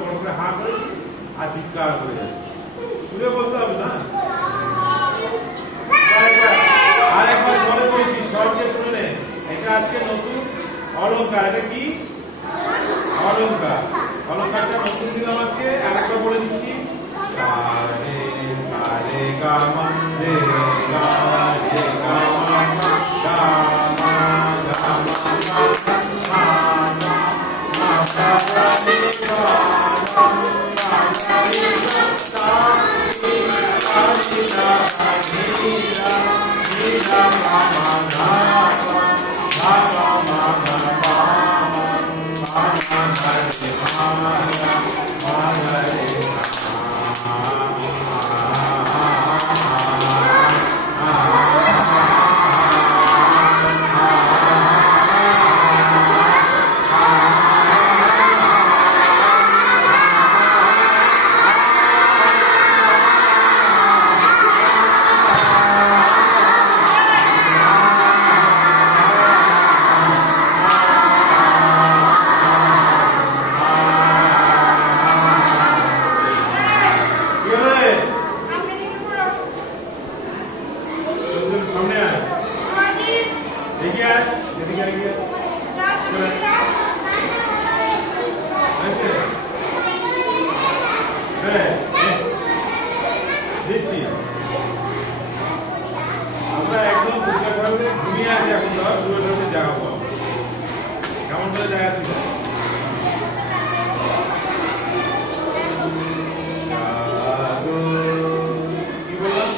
বড় করে হা করেছি আর চিৎকার করে যাচ্ছি। শুনে বলতে হবে না। আর একবার স্বরে বলছি, স্বরকে শুনে। এটা আজকে নতুন অলংকার। এটা কি অলংকার? অলংকারটা নতুন দিলাম আজকে। আরেকবার বলে দিচ্ছি। রে রে গা মা রে গা রে গা মা গা মা গা মা মা মা সা রে গা মা মা রে সা রে গা রে গা রে গা রে গা মা মা গা মা গা মা গা মা মা মা রে মা মা রে আমরা একদম ঘুমিয়ে আছি এখন। ধর দূরে জায়গা পাবো কেমন করে জায়গা ছিল। কি বললাম?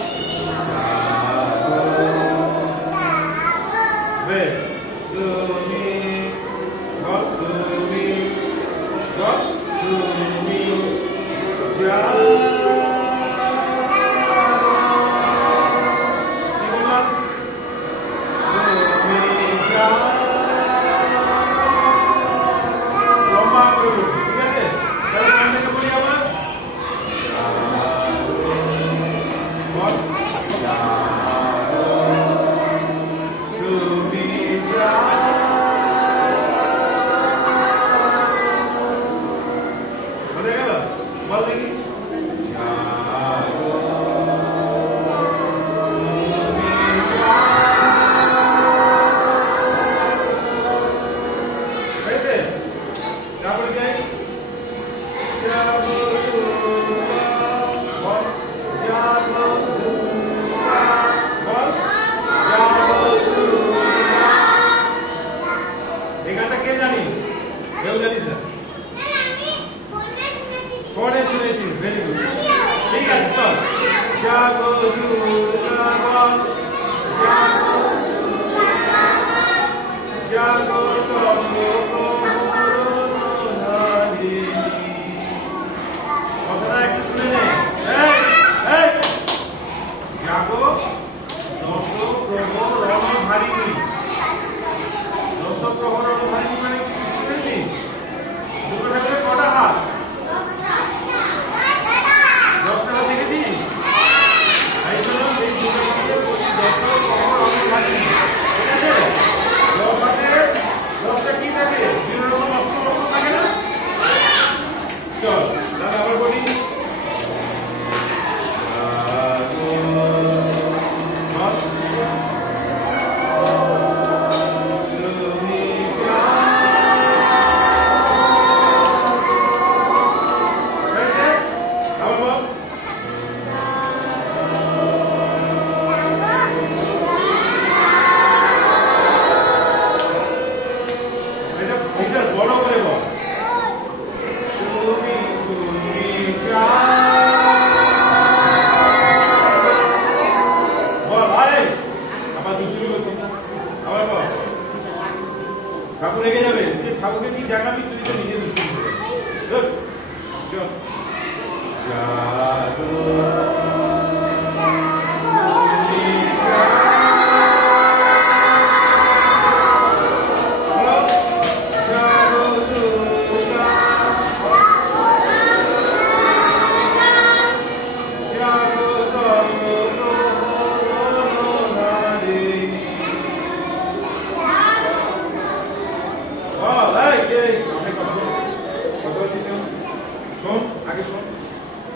আগে শোন,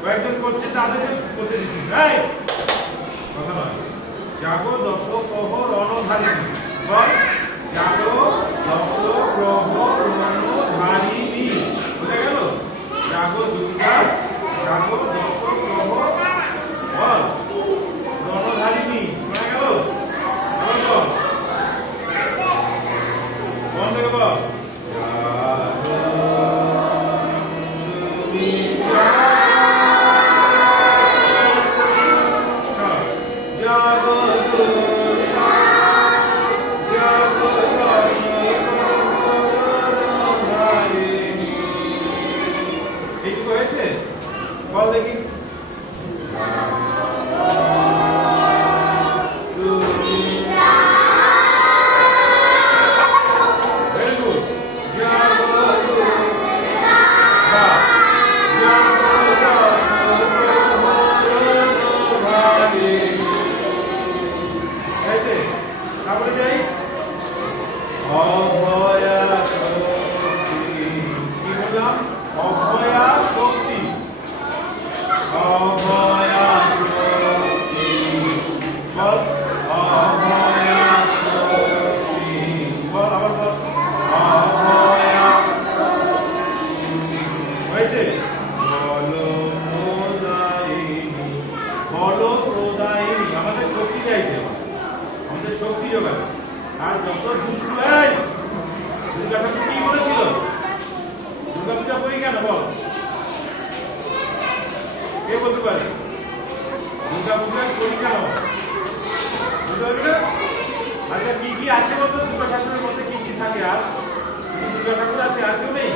কয়েকজন করছে তাদেরকে করতে দিচ্ছি, এই কথা নয়। জাগো দশ প্রহর রণধারিণী, বল জাগো দশ প্রহর রণধারিণী, বুঝা গেল? জাগো দুর্গা, জাগো দশ প্রহর বল রণধারিণী, শোনা গেল? বল বল দেখো বল, এইটুকু হয়েছে? বল দেখি। Very good. হয়েছে? তারপরে যাই অভয়া শক্তি, কি বললাম? অভয়া শক্তি, অভয়া শক্তি, বল অভয়া শক্তি, বল আবার বল অভয়া। হয়েছে? বল প্রদায়িনী, বল প্রদায়িনী, আমাদের শক্তি চাইছে, আমাদের শক্তি যোগাবে। আর যত দুষ্টু, এই দুর্গা ঠাকুর কি বলেছিল? দুর্গা পূজা করি কেন বল? কে বলতে পারে? দুর্গা পূজা করি কেন বলতে পারবি না? আচ্ছা কি কি আছে বলতো? দুর্গা ঠাকুরের মধ্যে কি কি থাকে? আর দুর্গা ঠাকুর আছে, আর কেউ নেই?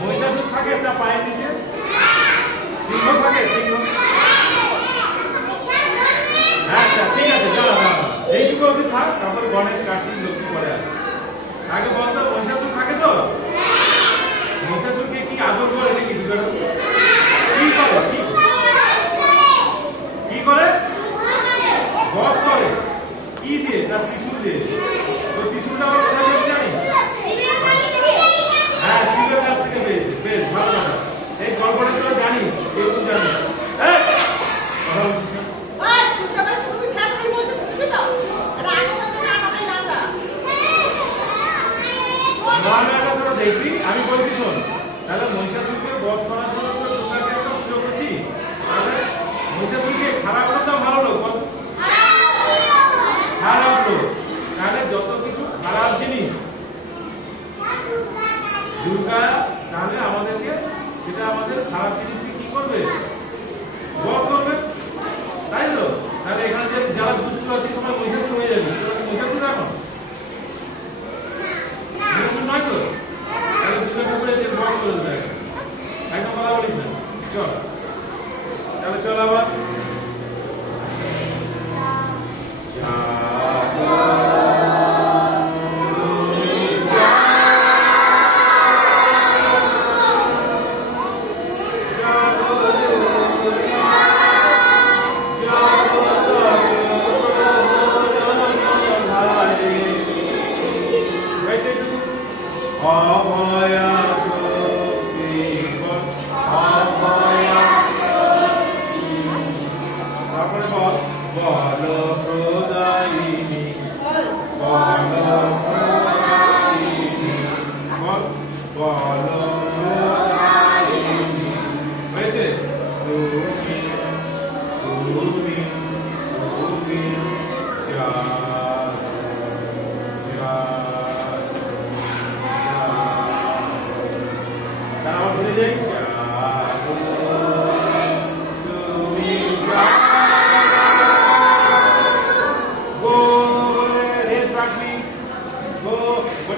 মহিষাসুর থাকে তার পায়ের নিচে, সিংহ থাকে, সিংহ। আচ্ছা ঠিক আছে, চলো এইটুকু অবধি থাক, তারপরে গণেশ কার্তিক লক্ষ্মী পরে আসে। আগে বলতো মহিষাসুর থাকে তো? মহিষাসুরকে কি আদর করে নাকি দুর্গা ঠাকুর? কি করে? কি করে? বধ করে। কি দিয়ে? তার ত্রিশূল দিয়ে। তো ত্রিশূলটা আমরা কোথায় পেয়েছি জানি? হ্যাঁ, শিবের কাছ থেকে পেয়েছে। বেশ ভালো কথা, এই গল্পটা তোরা জানিস, কেউ জানি কথা বলছিস না? মহালয়াটা তোরা দেখবি, আমি বলছি শোন। তাহলে মহিষাসুরকে বধ করার জন্য দুর্গাকে একটা পুজো করছি, তাহলে মহিষাসুরকে খারাপ লোক না ভালো লোক? খারাপ লোক। তাহলে যত কিছু খারাপ জিনিস দুর্গা, তাহলে আমাদেরকে সেটা আমাদের খারাপ জিনিসকে কি করবে? বধ করবে, তাই তো? তাহলে এখানে যে যারা দুষ্ট আছে তোমরা মহিষাসুর হয়ে যাবে। মহিষাসুর এখন মহিষাসুর নয় তো? তাহলে দুর্গা ঠাকুর এসে বধ করে দেবে, একদম কথা বলিস না। চল তাহলে চল আবার অভয়া শক্তি, অভয়া। তারপরে বল বল প্রদায়িনী, বল প্রদায়িনী, বল বল প্রদায়িনী। হয়েছে? তুমি তুমি তুমি যা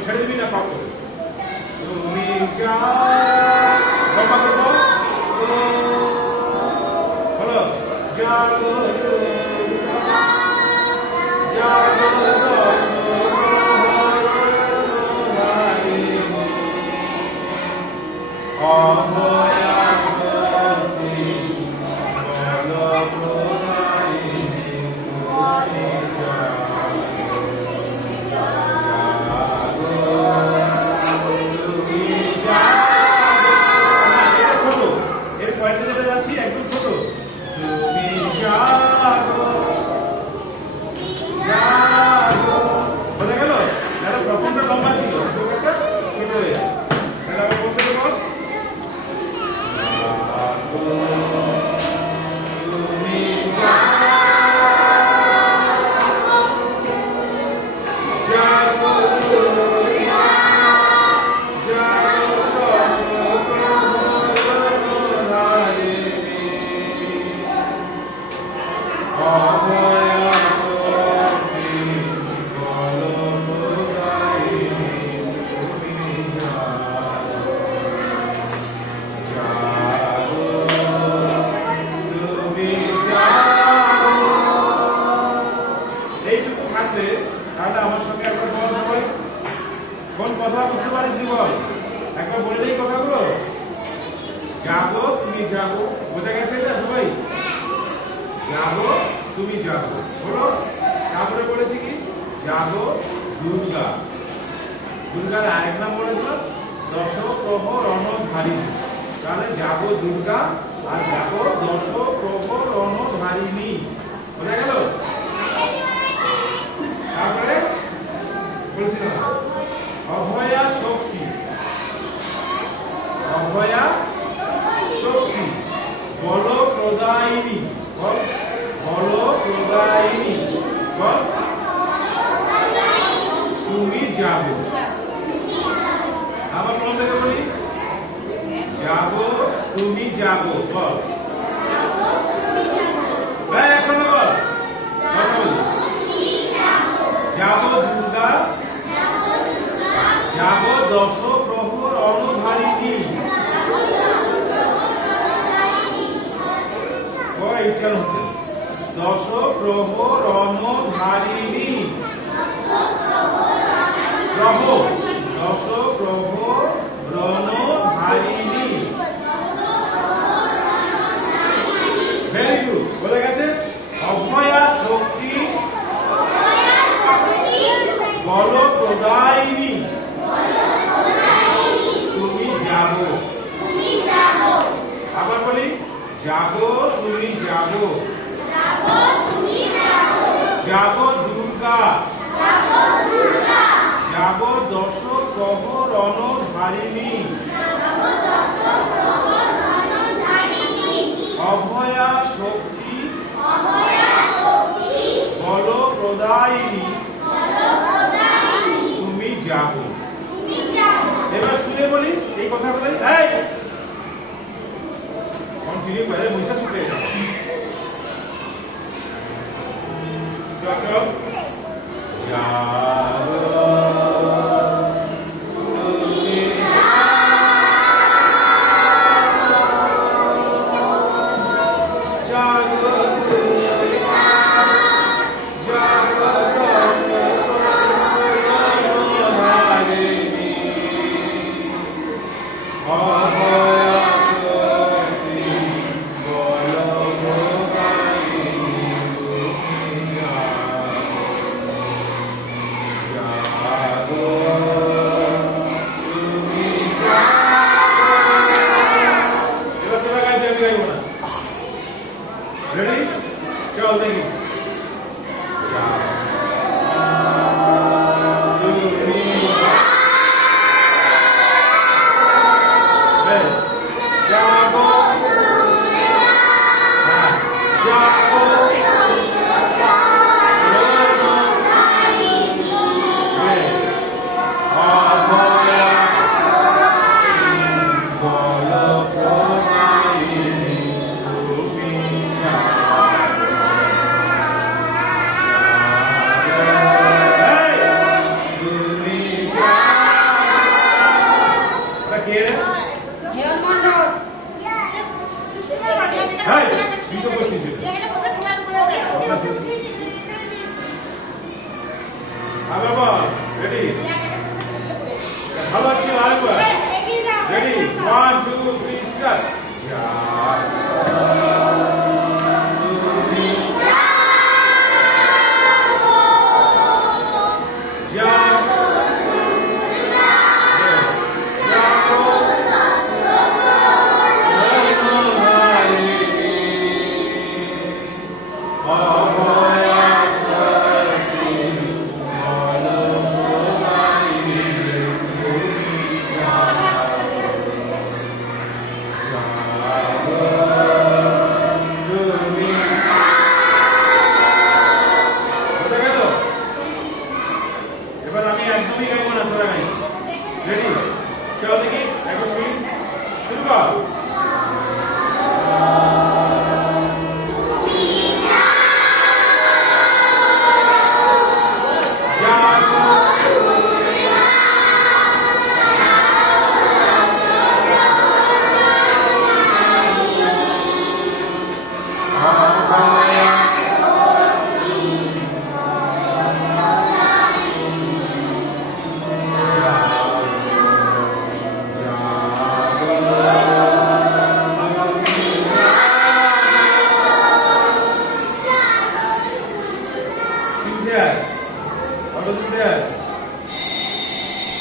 ছেড়ে দিবি না পাবো। তুমি হলো জাগো অভয়া শক্তি, বল প্রদায়িনী, তুমি জাগো কথা বুঝতে পারিস বল, একবার বলে দেই কথাগুলো। জাগো তুমি জাগো, বোঝা গেছে এটা সবাই? জাগো তুমি জাগো বলো। তারপরে বলেছি কি জাগো দুর্গা। দুর্গার আরেক নাম বলে দিল দশ প্রহর রণধারিণী। তাহলে জাগো দুর্গা আর জাগো দশ প্রহর রণধারিণী, বোঝা গেল? তারপরে বলছিলাম অভয়া শক্তি। অভয়া শক্তি বল প্রদায়িনী। বল বল প্রদায়িনী। বল তুমি যাবো। আবার কোন থেকে বলি? যাবো তুমি যাবো। বল ভাই একসঙ্গে বল। যাবো দুর্গা, যাবো দশ প্রহর রণধারিণী। ইচ্ছা হচ্ছে দশ প্রহর রণধারিণী। প্রভু দশ প্রহর রণধারিণী। ভেরি গুড, বলে গেছে। অভয়া শক্তি বল প্রদায়িনী তুমি যাবো। আবার বলি যাবো তুমি যাবো। যাবো দুর্গা, যাবো দশ প্রহর রণধারিণী। অভয়া শক্তি বল প্রদায়িনী তুমি যাবো। এবার শুনে বলি এই কথা বলে কন্টিনিউ করে মহিষা শুনতে চল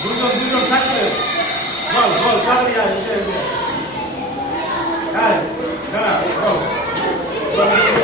দুজন থাকবে। বল বল তাড়াতাড়ি আয়, হ্যাঁ দাঁড়া বল।